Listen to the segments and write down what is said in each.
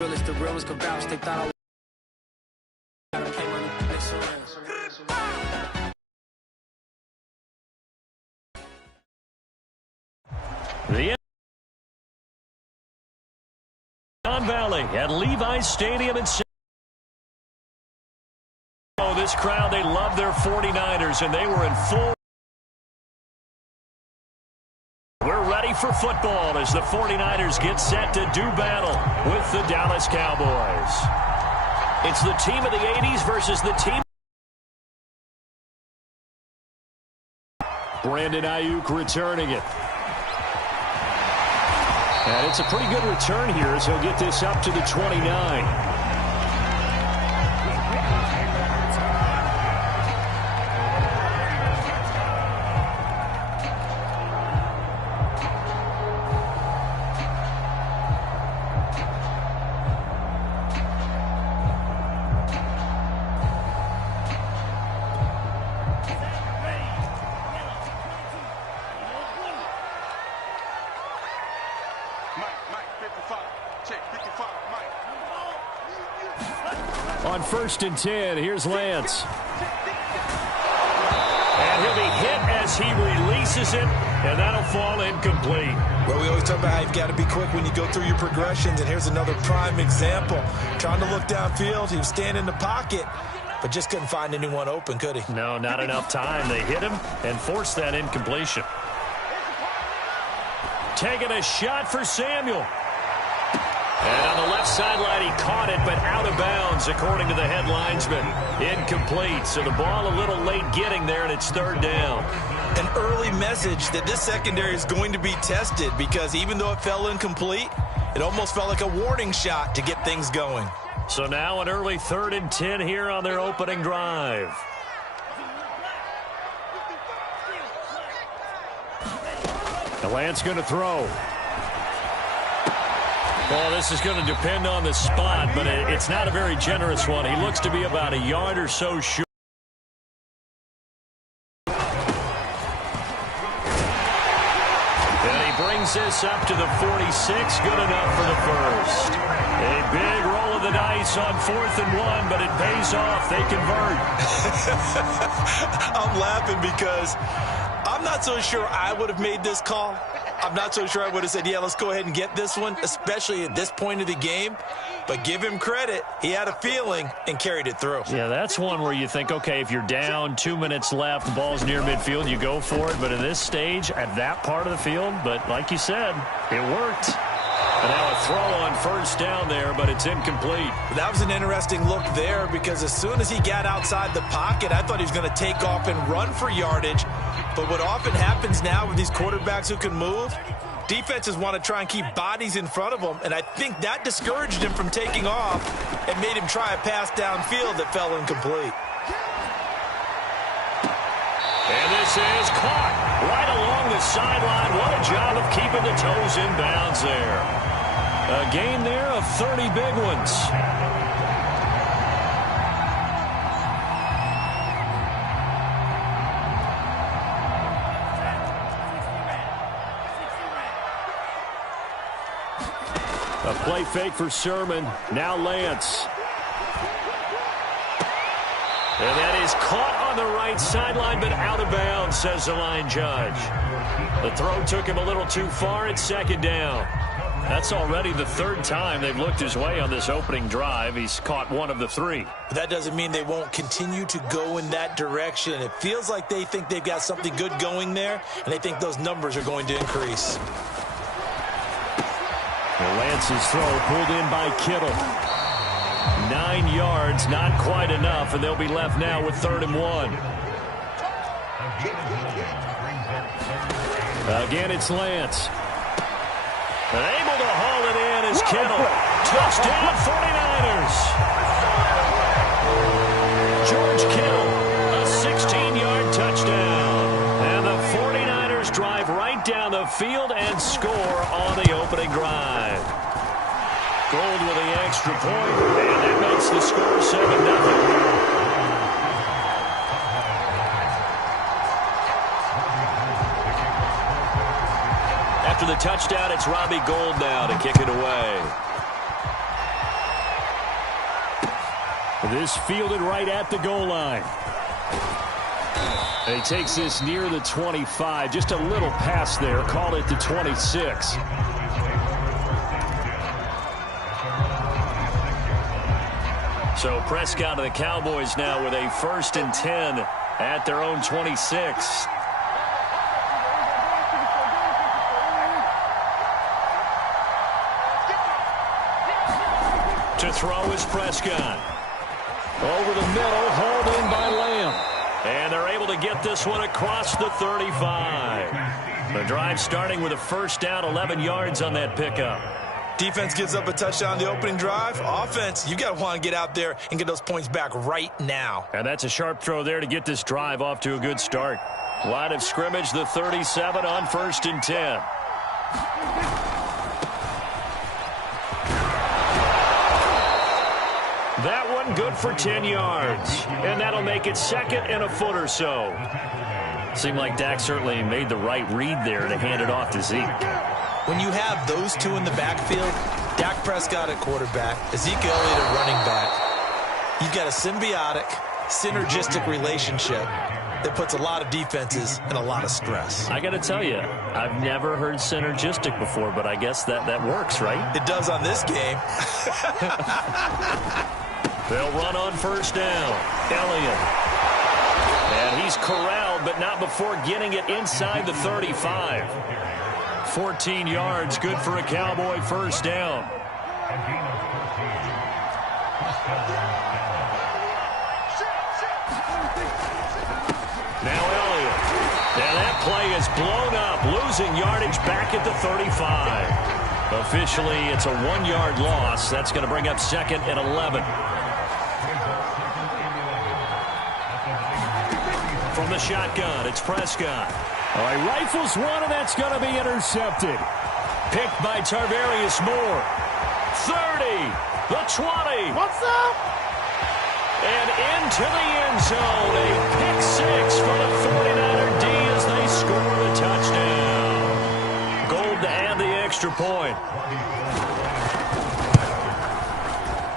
The realest could vouch, they thought I came on the next The Don Valley at Levi's Stadium in Oh, this crowd, they love their 49ers, and they were in full. We're ready for football as the 49ers get set to do battle with the Dallas Cowboys. It's the team of the 80s versus the team. Brandon Ayuk returning it. And it's a pretty good return here as he'll get this up to the 29. On 1st and 10, here's Lance. And he'll be hit as he releases it, and that'll fall incomplete. Well, we always talk about how you've got to be quick when you go through your progressions, and here's another prime example. Trying to look downfield, he was standing in the pocket, but just couldn't find anyone open, could he? No, not enough time. They hit him and forced that incompletion. Taking a shot for Samuel. And on the left sideline, he caught it, but out of bounds, according to the head linesman. Incomplete, so the ball a little late getting there, and it's 3rd down. An early message that this secondary is going to be tested because even though it fell incomplete, it almost felt like a warning shot to get things going. So now an early 3rd and 10 here on their opening drive. The Lance going to throw. Well, this is going to depend on the spot, but it's not a very generous one. He looks to be about a yard or so short. And he brings this up to the 46. Good enough for the first. A big roll of the dice on 4th and 1, but it pays off. They convert. I'm laughing because I'm not so sure I would have made this call. I'm not so sure I would have said, yeah, let's go ahead and get this one, especially at this point of the game. But give him credit. He had a feeling and carried it through. Yeah, that's one where you think, okay, if you're down, 2 minutes left, the ball's near midfield, you go for it. But in this stage, at that part of the field, but like you said, it worked. And now a throw on 1st down there, but it's incomplete. That was an interesting look there because as soon as he got outside the pocket, I thought he was going to take off and run for yardage. But what often happens now with these quarterbacks who can move, defenses want to try and keep bodies in front of them, and I think that discouraged him from taking off and made him try a pass downfield that fell incomplete. And this is caught right along the sideline. What a job of keeping the toes in bounds there. A gain there of 30 big ones. A play fake for Sermon. Now Lance. And that is caught on the right sideline, but out of bounds, says the line judge. The throw took him a little too far. It's 2nd down. That's already the 3rd time they've looked his way on this opening drive. He's caught 1 of the 3. But that doesn't mean they won't continue to go in that direction. It feels like they think they've got something good going there, and they think those numbers are going to increase. Lance's throw pulled in by Kittle. 9 yards, not quite enough, and they'll be left now with 3rd and 1. Again, it's Lance. And able to haul it in is Kittle. Touchdown, 49ers. George Kittle, a 16-yard touchdown. And the 49ers drive right down the field and score on the opening drive. Gold with the extra point, and that makes the score 7-0. After the touchdown, it's Robbie Gould now to kick it away. This fielded right at the goal line. And he takes this near the 25. Just a little pass there. Called it the 26. So Prescott of the Cowboys now with a 1st and 10 at their own 26. To throw is Prescott. Over the middle, hauled in by Lamb. And they're able to get this one across the 35. The drive starting with a 1st down, 11 yards on that pickup. Defense gives up a touchdown the opening drive. Offense, you got to want to get out there and get those points back right now. And that's a sharp throw there to get this drive off to a good start. Line of scrimmage, the 37 on 1st and 10. That one good for 10 yards. And that'll make it 2nd and a foot or so. Seemed like Dak certainly made the right read there to hand it off to Zeke. When you have those two in the backfield, Dak Prescott at quarterback, Ezekiel Elliott at running back, you've got a synergistic relationship that puts a lot of defenses in a lot of stress. I got to tell you, I've never heard synergistic before, but I guess that works, right? It does on this game. They'll run on 1st down. Elliott. And he's corralled, but not before getting it inside the 35. 14 yards, good for a Cowboy 1st down. Now Elliott. And that play is blown up, losing yardage back at the 35. Officially, it's a 1-yard loss. That's going to bring up 2nd and 11. From the shotgun, it's Prescott. Oh, he rifles one, and that's going to be intercepted. Picked by Tarvarius Moore. 30, the 20. What's up? And into the end zone. A pick 6 for the 49er D as they score the touchdown. Gold to add the extra point.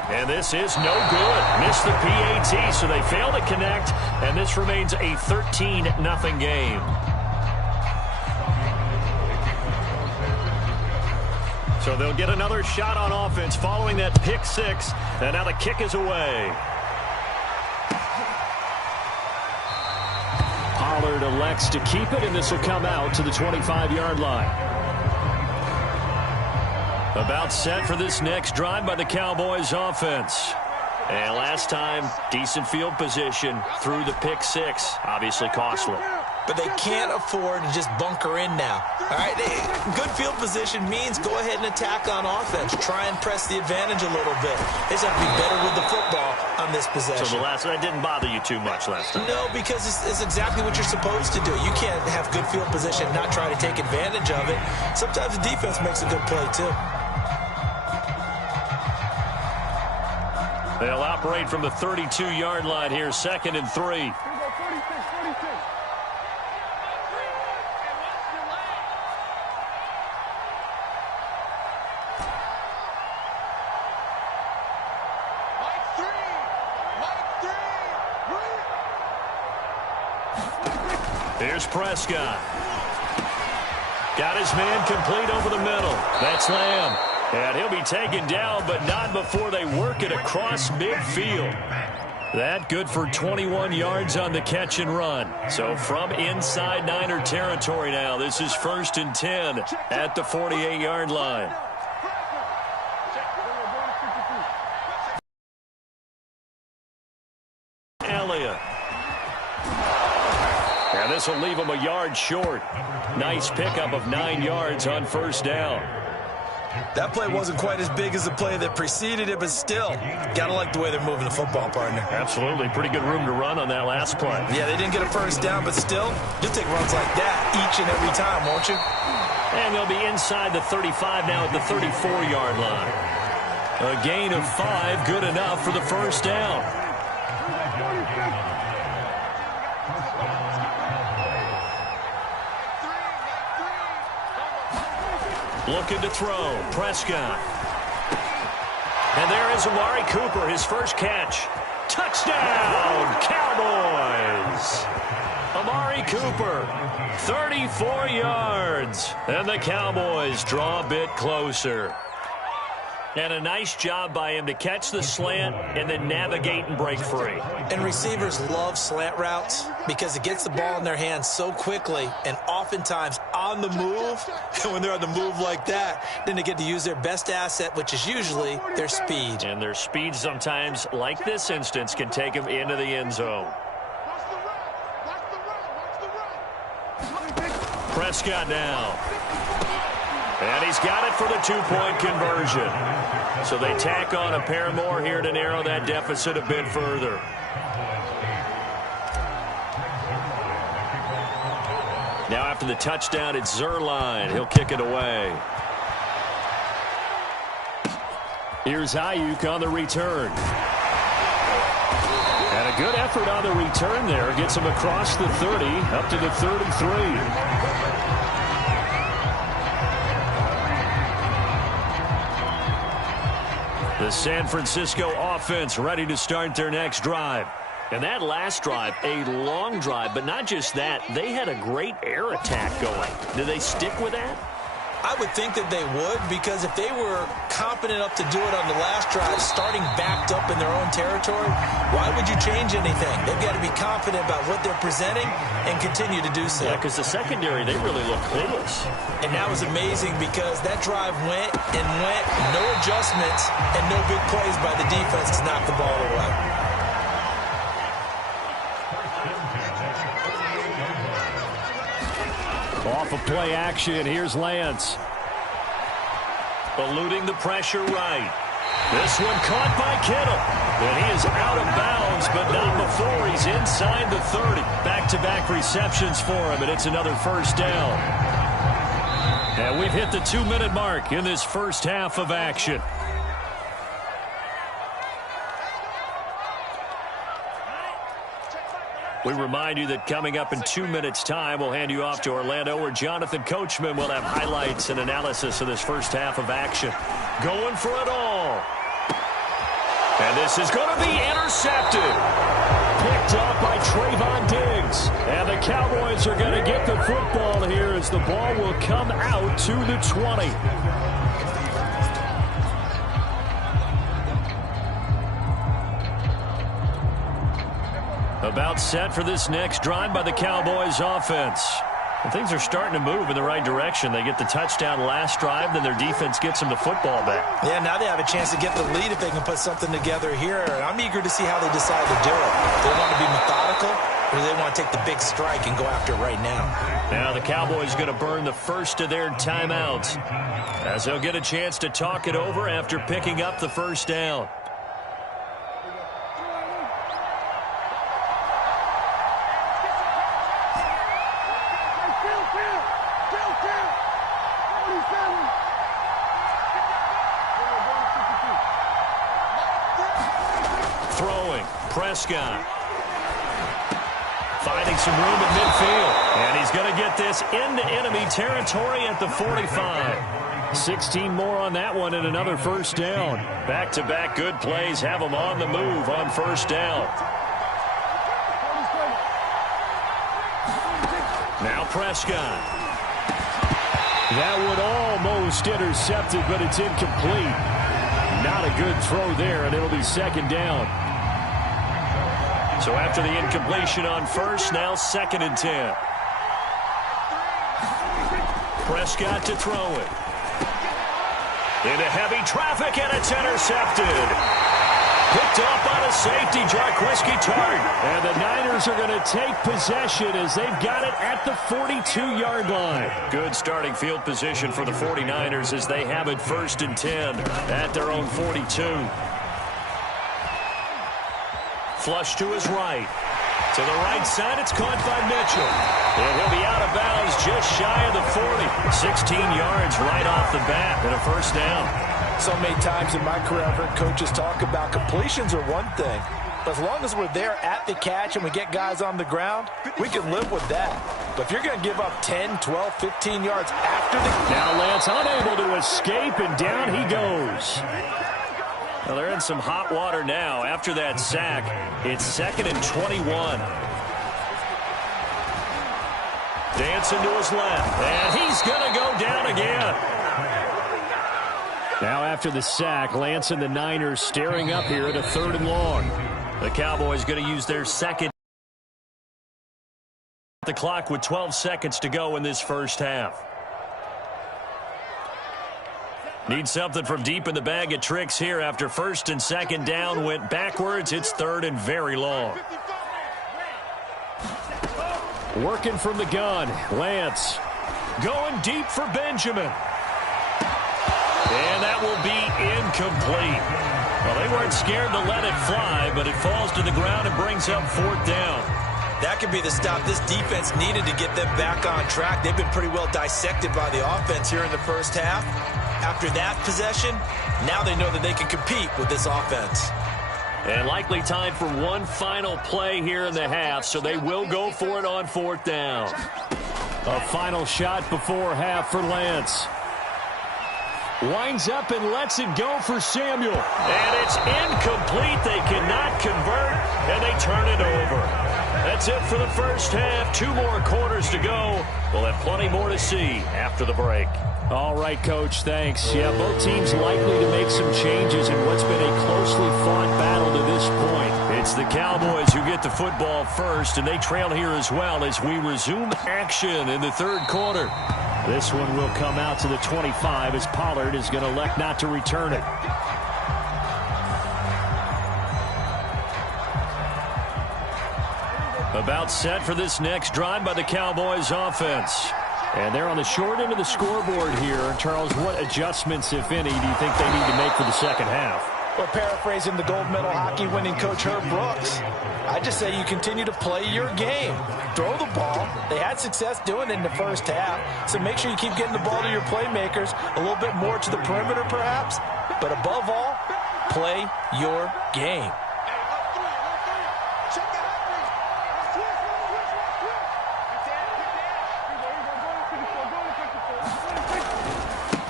And this is no good. Missed the PAT, so they fail to connect, and this remains a 13-0 game. So they'll get another shot on offense following that pick 6, and now the kick is away. Pollard elects to keep it, and this will come out to the 25-yard line. About set for this next drive by the Cowboys offense. And last time, decent field position through the pick 6. Obviously costly. But they can't afford to just bunker in now. All right, good field position means go ahead and attack on offense. Try and press the advantage a little bit. They just have to be better with the football on this possession. So that didn't bother you too much last time? No, because it's exactly what you're supposed to do. You can't have good field position and not try to take advantage of it. Sometimes the defense makes a good play, too. They'll operate from the 32-yard line here, 2nd and 3. Here's Prescott. Got his man complete over the middle. That's Lamb. And he'll be taken down, but not before they work it across midfield. That good for 21 yards on the catch and run. So from inside Niner territory now, this is 1st and 10 at the 48-yard line. Elliott. And this will leave him a yard short. Nice pickup of 9 yards on 1st down. That play wasn't quite as big as the play that preceded it, but still, gotta like the way they're moving the football, partner. Absolutely. Pretty good room to run on that last play. Yeah, they didn't get a 1st down, but still, you'll take runs like that each and every time, won't you? And they'll be inside the 35 now at the 34-yard line. A gain of 5, good enough for the 1st down. Looking to throw. Prescott. And there is Amari Cooper, his first catch. Touchdown, Cowboys! Amari Cooper, 34 yards. And the Cowboys draw a bit closer. And a nice job by him to catch the slant and then navigate and break free. And receivers love slant routes because it gets the ball in their hands so quickly and oftentimes on the move. And when they're on the move like that, then they get to use their best asset, which is usually their speed. And their speed sometimes, like this instance, can take them into the end zone. Prescott now. And he's got it for the two-point conversion. So they tack on a pair more here to narrow that deficit a bit further. Now after the touchdown, it's Zuerlein. He'll kick it away. Here's Ayuk on the return. And a good effort on the return there. Gets him across the 30, up to the 33. The San Francisco offense ready to start their next drive. And that last drive, a long drive, but not just that. They had a great air attack going. Do they stick with that? I would think that they would, because if they were competent enough to do it on the last drive, starting backed up in their own territory, why would you change anything? They've got to be confident about what they're presenting and continue to do so. Yeah, because the secondary, they really look clueless. And that was amazing because that drive went and went, no adjustments, and no big plays by the defense to knock the ball away. Off of play action, here's Lance. Eluding the pressure right. This one caught by Kittle. And he is out of bounds, but not before he's inside the 30. Back-to-back receptions for him, and it's another first down. And we've hit the 2-minute mark in this first half of action. We remind you that coming up in 2 minutes' time, we'll hand you off to Orlando, where Jonathan Coachman will have highlights and analysis of this first half of action. Going for it all. And this is going to be intercepted. Picked up by Trayvon Diggs. And the Cowboys are going to get the football here as the ball will come out to the 20. About set for this next drive by the Cowboys offense. And things are starting to move in the right direction. They get the touchdown last drive, then their defense gets them the football back. Yeah, now they have a chance to get the lead if they can put something together here. And I'm eager to see how they decide to do it. Do they want to be methodical, or do they want to take the big strike and go after it right now? Now the Cowboys are going to burn the first of their timeouts, as they'll get a chance to talk it over after picking up the first down. Prescott finding some room at midfield, and he's going to get this into enemy territory at the 45. 16 more on that one and another first down. Back-to-back good plays have them on the move on first down. Now Prescott. That one almost intercepted, but it's incomplete. Not a good throw there, and it'll be second down. So after the incompletion on first, now 2nd and 10. Prescott to throw it. Into heavy traffic, and it's intercepted. Picked up on a safety, Jarquiski Tartt. And the Niners are going to take possession as they've got it at the 42-yard line. Good starting field position for the 49ers as they have it 1st and 10 at their own 42. Flush to his right. To the right side, it's caught by Mitchell. And he'll be out of bounds just shy of the 40. 16 yards right off the bat and a first down. So many times in my career, I've heard coaches talk about completions are one thing. But as long as we're there at the catch and we get guys on the ground, we can live with that. But if you're going to give up 10, 12, 15 yards after the... Now Lance unable to escape, and down he goes. Well, they're in some hot water now. After that sack, it's 2nd and 21. Dancing to his left, and he's going to go down again. Now after the sack, Lance and the Niners staring up here at a 3rd and long. The Cowboys going to use their second. The clock with 12 seconds to go in this first half. Need something from deep in the bag of tricks here after 1st and 2nd down went backwards. It's 3rd and very long. Working from the gun, Lance going deep for Benjamin. And that will be incomplete. Well, they weren't scared to let it fly, but it falls to the ground and brings up 4th down. That could be the stop this defense needed to get them back on track. They've been pretty well dissected by the offense here in the first half. After that possession, now they know that they can compete with this offense. And likely time for one final play here in the half, so they will go for it on 4th down. A final shot before half for Lance. Winds up and lets it go for Samuel. And it's incomplete. They cannot convert, and they turn it over. That's it for the first half. 2 more quarters to go. We'll have plenty more to see after the break. All right, Coach, thanks. Yeah, both teams likely to make some changes in what's been a closely fought battle to this point. It's the Cowboys who get the football first, and they trail here as well as we resume action in the 3rd quarter. This one will come out to the 25 as Pollard is going to elect not to return it. About set for this next drive by the Cowboys offense. And they're on the short end of the scoreboard here. Charles, what adjustments, if any, do you think they need to make for the second half? Well, paraphrasing the gold medal hockey winning coach Herb Brooks, I just say you continue to play your game. Throw the ball. They had success doing it in the first half, so make sure you keep getting the ball to your playmakers, a little bit more to the perimeter perhaps, but above all, play your game.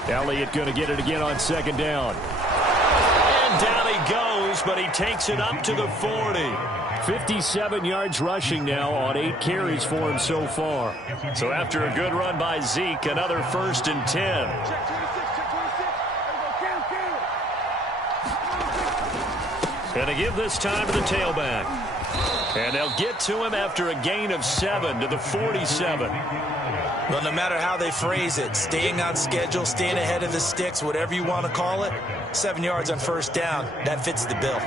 Elliott going to get it again on 2nd down. And down he goes, but he takes it up to the 40. 57 yards rushing now on 8 carries for him so far. So after a good run by Zeke, another 1st and 10. Going to give this time to the tailback. And they'll get to him after a gain of 7 to the 47. Well, no matter how they phrase it, staying on schedule, staying ahead of the sticks, whatever you want to call it, 7 yards on 1st down, that fits the bill.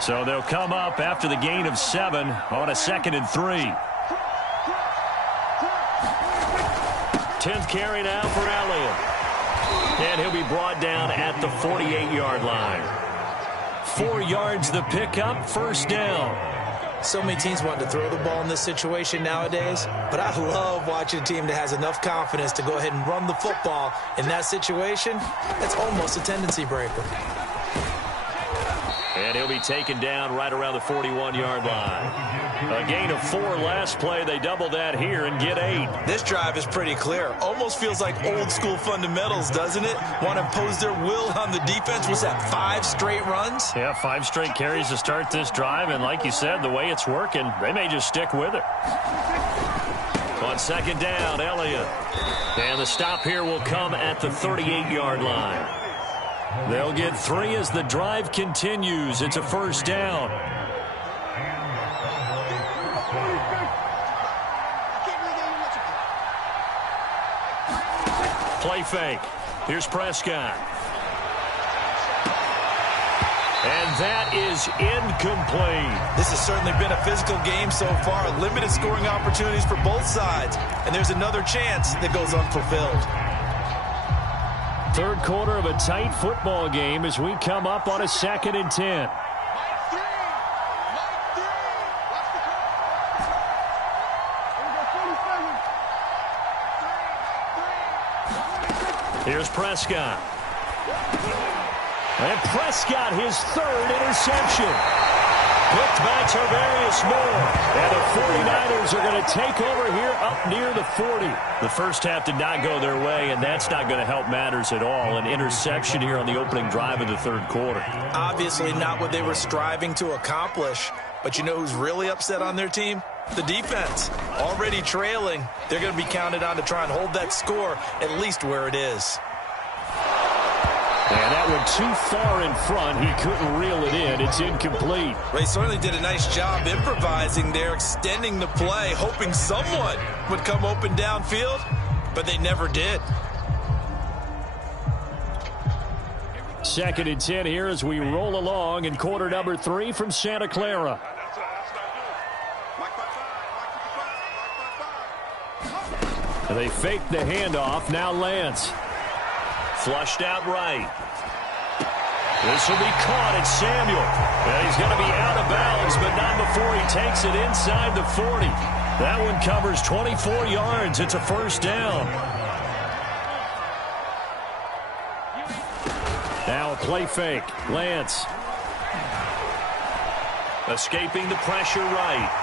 So they'll come up after the gain of 7 on a 2nd and 3. 10th carry now for Elliott. And he'll be brought down at the 48-yard line. 4 yards the pickup, 1st down. So many teams want to throw the ball in this situation nowadays, but I love watching a team that has enough confidence to go ahead and run the football in that situation. That's almost a tendency breaker. And he'll be taken down right around the 41-yard line. A gain of 4 last play. They double that here and get 8. This drive is pretty clear. Almost feels like old school fundamentals, doesn't it? Want to impose their will on the defense. What's that, 5 straight runs? Yeah, 5 straight carries to start this drive. And like you said, the way it's working, they may just stick with it. On 2nd down, Elliott. And the stop here will come at the 38-yard line. They'll get 3 as the drive continues. It's a 1st down. Play fake. Here's Prescott. And that is incomplete. This has certainly been a physical game so far. Limited scoring opportunities for both sides. And there's another chance that goes unfulfilled. 3rd quarter of a tight football game as we come up on a 2nd and 10. Here's Prescott. And Prescott, his 3rd interception. Picked by Tarvarius Moore. And the 49ers are going to take over here up near the 40. The first half did not go their way, and that's not going to help matters at all. An interception here on the opening drive of the third quarter. Obviously not what they were striving to accomplish. But you know who's really upset on their team? The defense. Already trailing. They're going to be counted on to try and hold that score at least where it is. And that one too far in front. He couldn't reel it in. It's incomplete. They certainly did a nice job improvising there, extending the play, hoping someone would come open downfield, but they never did. 2nd and 10 here as we roll along in quarter number 3 from Santa Clara. They fake the handoff. Now Lance. Flushed out right. This will be caught. It's Samuel. And he's going to be out of bounds, but not before he takes it inside the 40. That one covers 24 yards. It's a first down. Now a play fake. Lance. Escaping the pressure right.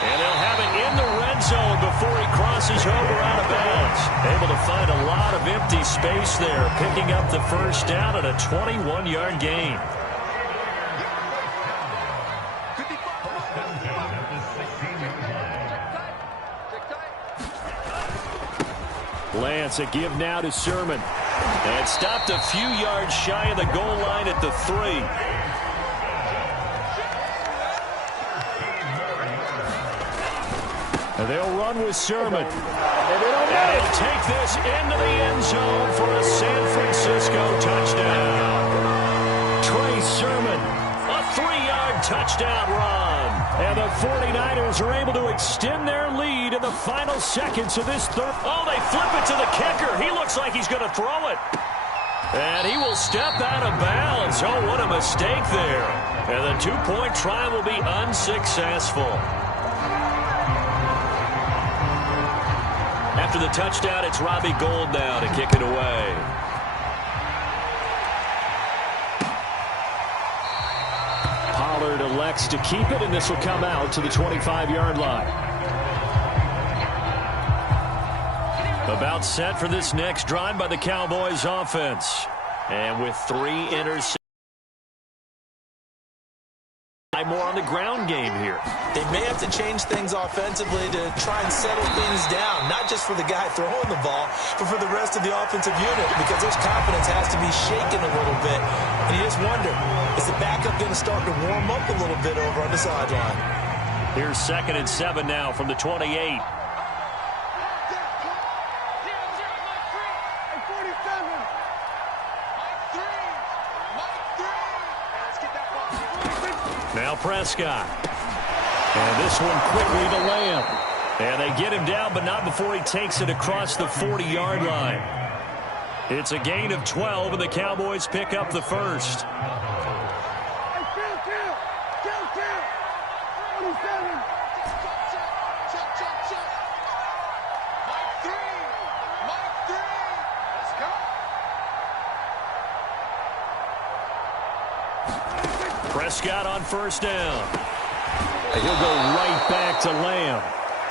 And they'll have it in the red zone before he crosses over out of bounds. Able to find a lot of empty space there, picking up the first down at a 21-yard gain. Lance, a give now to Sermon. And stopped a few yards shy of the goal line at the 3. They'll run with Sermon. And he'll take this into the end zone for a San Francisco touchdown. Trey Sermon, a 3-yard touchdown run. And the 49ers are able to extend their lead in the final seconds of this third. Oh, they flip it to the kicker. He looks like he's going to throw it. And he will step out of bounds. Oh, what a mistake there. And the 2-point try will be unsuccessful. After the touchdown, it's Robbie Gould now to kick it away. Pollard elects to keep it, and this will come out to the 25-yard line. About set for this next drive by the Cowboys offense. And with 3 interceptions. More on the ground game here. They may have to change things offensively to try and settle things down, not just for the guy throwing the ball, but for the rest of the offensive unit, because their confidence has to be shaken a little bit. And you just wonder, is the backup going to start to warm up a little bit over on the sideline? Here's 2nd and 7 now from the 28. Now Prescott. And this one quickly to Lamb. And they get him down, but not before he takes it across the 40-yard line. It's a gain of 12, and the Cowboys pick up the first. Prescott on first down. And he'll go right back to Lamb.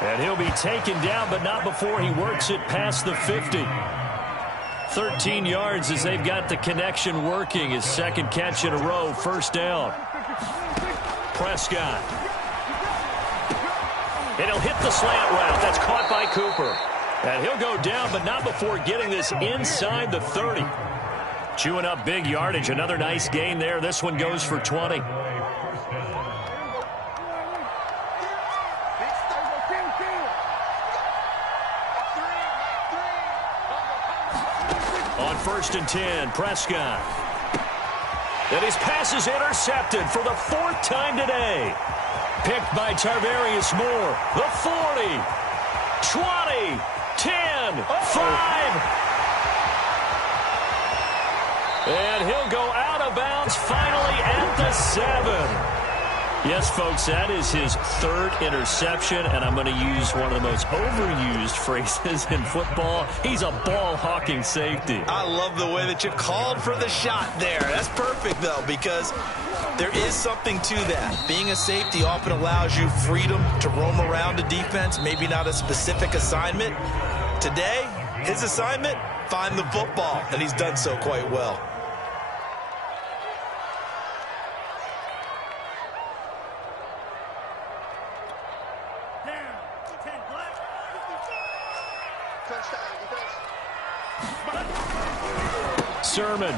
And he'll be taken down, but not before he works it past the 50. 13 yards as they've got the connection working. His second catch in a row, first down. Prescott. And he'll hit the slant route. That's caught by Cooper. And he'll go down, but not before getting this inside the 30. Chewing up big yardage. Another nice gain there. This one goes for 20. On 1st and 10, Prescott. And his pass is intercepted for the 4th time today. Picked by Tarvarius Moore. The 40, 20, 10, 5. And he'll go out of bounds finally at the 7. Yes, folks, that is his 3rd interception, and I'm going to use one of the most overused phrases in football. He's a ball-hawking safety. I love the way that you called for the shot there. That's perfect, though, because There is something to that. Being a safety often allows you freedom to roam around a defense, maybe not a specific assignment. Today, his assignment, find the football, and he's done so quite well. Sermon.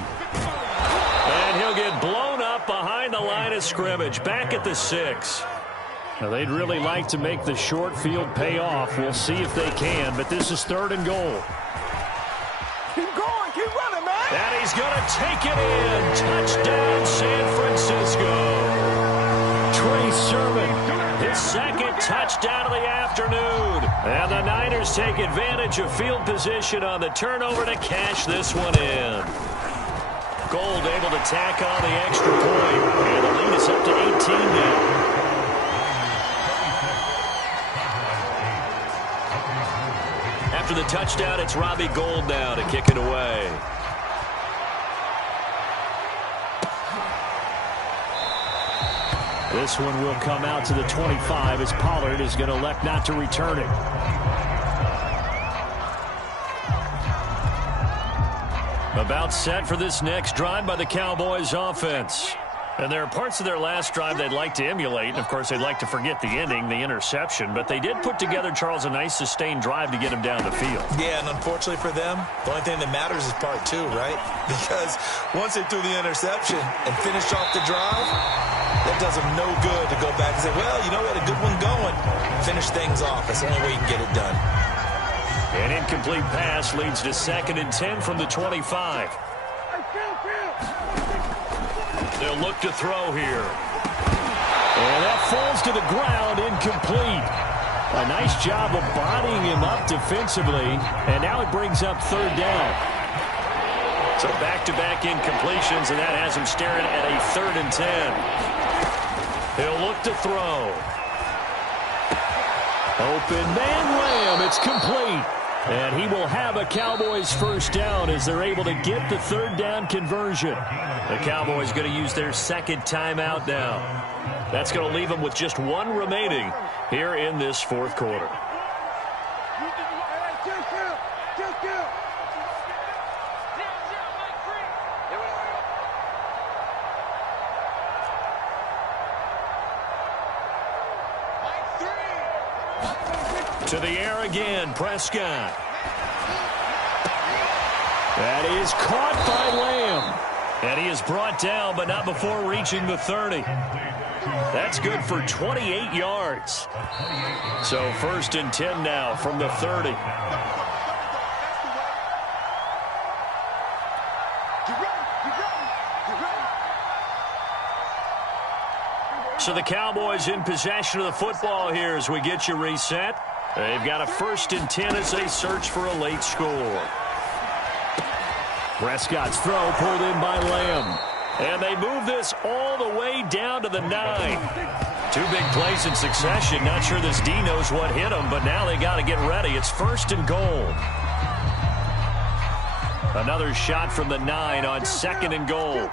And he'll get blown up behind the line of scrimmage, back at the 6. Now, they'd really like to make the short field pay off. We'll see if they can, but this is 3rd and goal. Keep going, keep running, man. And he's going to take it in. Touchdown, San Francisco. Trey Sermon, his 2nd touchdown of the afternoon. And the Niners take advantage of field position on the turnover to cash this one in. Gold able to tack on the extra point, and the lead is up to 18 now. After the touchdown, it's Robbie Gould now to kick it away. This one will come out to the 25 as Pollard is going to elect not to return it. About set for this next drive by the Cowboys offense. And there are parts of their last drive they'd like to emulate. And, of course, they'd like to forget the ending, the interception. But they did put together, Charles, a nice sustained drive to get him down the field. Yeah, and unfortunately for them, the only thing that matters is part 2, right? Because once they threw the interception and finished off the drive, that does them no good to go back and say, well, you know what, a good one going. Finish things off. That's the only way you can get it done. An incomplete pass leads to 2nd and 10 from the 25. They'll look to throw here. And that falls to the ground, incomplete. A nice job of bodying him up defensively, and now it brings up 3rd down. So back-to-back incompletions, and that has him staring at a 3rd and 10. He'll look to throw. Open man Lamb, it's complete. And he will have a Cowboys 1st down as they're able to get the 3rd down conversion. The Cowboys going to use their 2nd timeout now. That's going to leave them with just 1 remaining here in this 4th quarter. To the air again, Prescott. That is caught by Lamb. And he is brought down, but not before reaching the 30. That's good for 28 yards. So 1st and 10 now from the 30. So the Cowboys in possession of the football here as we get you reset. They've got a 1st and 10 as they search for a late score. Prescott's throw pulled in by Lamb. And they move this all the way down to the 9. 2 big plays in succession. Not sure this D knows what hit him, but now they got to get ready. It's 1st and goal. Another shot from the 9 on 2nd and goal.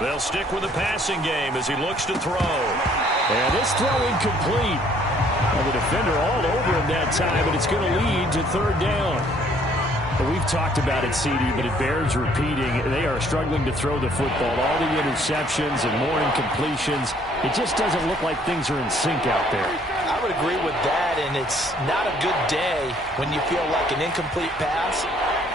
They'll stick with the passing game as he looks to throw. And this throw incomplete. Well, the defender all over him that time, but it's going to lead to 3rd down. Well, we've talked about it, CD, but it bears repeating. They are struggling to throw the football. All the interceptions and more incompletions. It just doesn't look like things are in sync out there. I would agree with that, and it's not a good day when you feel like an incomplete pass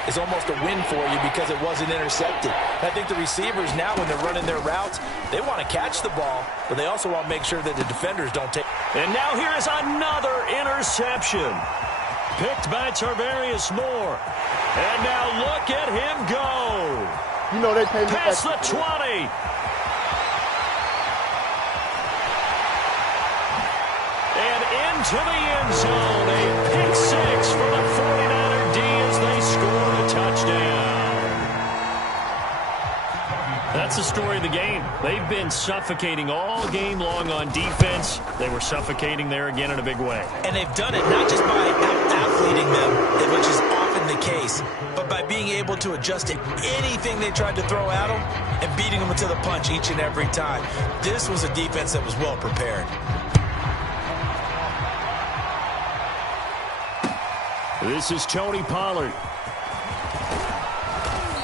is almost a win for you because it wasn't intercepted. I think the receivers now, when they're running their routes, they want to catch the ball, but they also want to make sure that the defenders don't take. And now here is another interception. Picked by Tarvarius Moore. And now look at him go. You know they pay me past the 20. And into the end zone. A pick 6 for the 49er D as they score a touchdown. The That's the story of the game. They've been suffocating all game long on defense. They were suffocating there again in a big way. And they've done it not just by out-athleting them, which is often the case, but by being able to adjust to anything they tried to throw at them and beating them to the punch each and every time. This was a defense that was well prepared. This is Tony Pollard.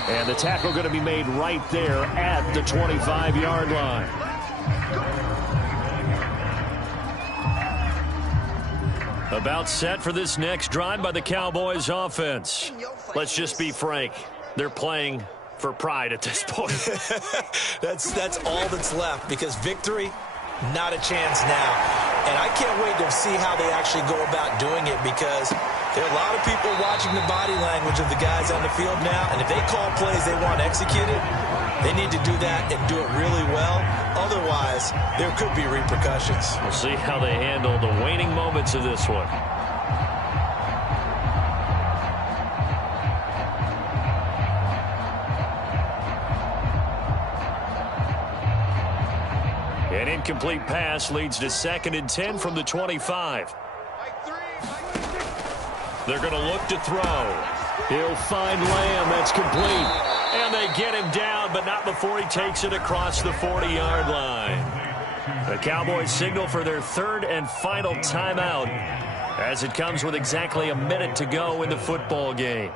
And the tackle going to be made right there at the 25-yard line. About set for this next drive by the Cowboys offense. Let's just be frank. They're playing for pride at this point. That's all that's left, because victory, not a chance now. And I can't wait to see how they actually go about doing it, because there are a lot of people watching the body language of the guys on the field now, and if they call plays they want executed, they need to do that and do it really well. Otherwise, there could be repercussions. We'll see how they handle the waning moments of this one. An incomplete pass leads to 2nd and 10 from the 25. They're going to look to throw. He'll find Lamb. That's complete. And they get him down, but not before he takes it across the 40-yard line. The Cowboys signal for their 3rd and final timeout as it comes with exactly a minute to go in the football game.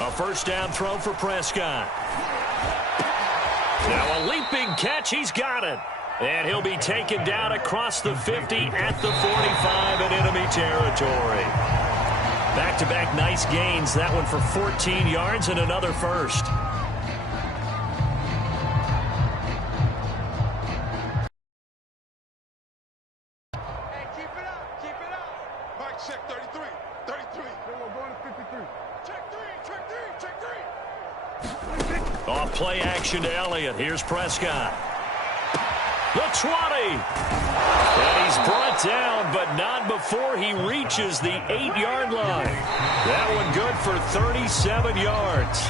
A first down throw for Prescott. Now a leaping catch. He's got it. And he'll be taken down across the 50 at the 45 in enemy territory. Back-to-back nice gains. That one for 14 yards and another first. Off play action to Elliott. Here's Prescott. The 20. And he's brought down, but not before he reaches the 8-yard line. That one good for 37 yards.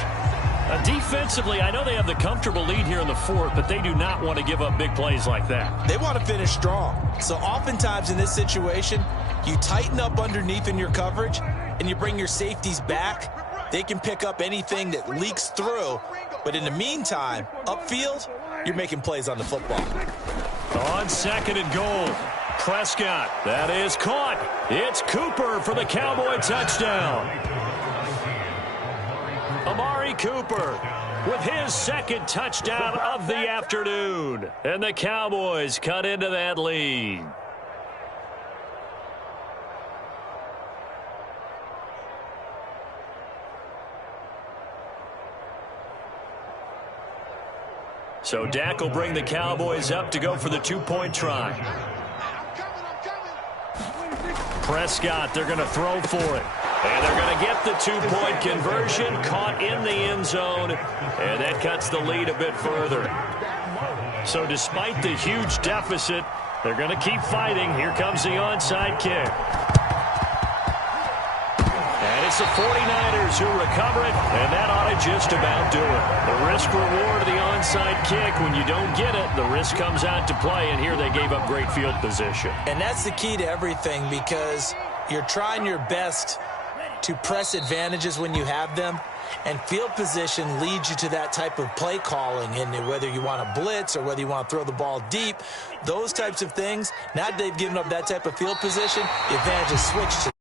Defensively, I know they have the comfortable lead here in the 4th, but they do not want to give up big plays like that. They want to finish strong. So oftentimes in this situation, you tighten up underneath in your coverage, and you bring your safeties back. They can pick up anything that leaks through. But in the meantime, upfield, you're making plays on the football. On 2nd and goal, Prescott. That is caught. It's Cooper for the Cowboy touchdown. Amari Cooper with his 2nd touchdown of the afternoon. And the Cowboys cut into that lead. So Dak will bring the Cowboys up to go for the 2-point try. Prescott, they're going to throw for it. And they're going to get the 2-point conversion, caught in the end zone, and that cuts the lead a bit further. So despite the huge deficit, they're going to keep fighting. Here comes the onside kick. And it's the 49ers who recover it, and that ought to just about do it. The risk-reward of the onside kick, when you don't get it, the risk comes out to play, and here they gave up great field position. And that's the key to everything, because you're trying your best to press advantages when you have them, and field position leads you to that type of play calling. And whether you want to blitz or whether you want to throw the ball deep, those types of things, now that they've given up that type of field position, the advantage is switched to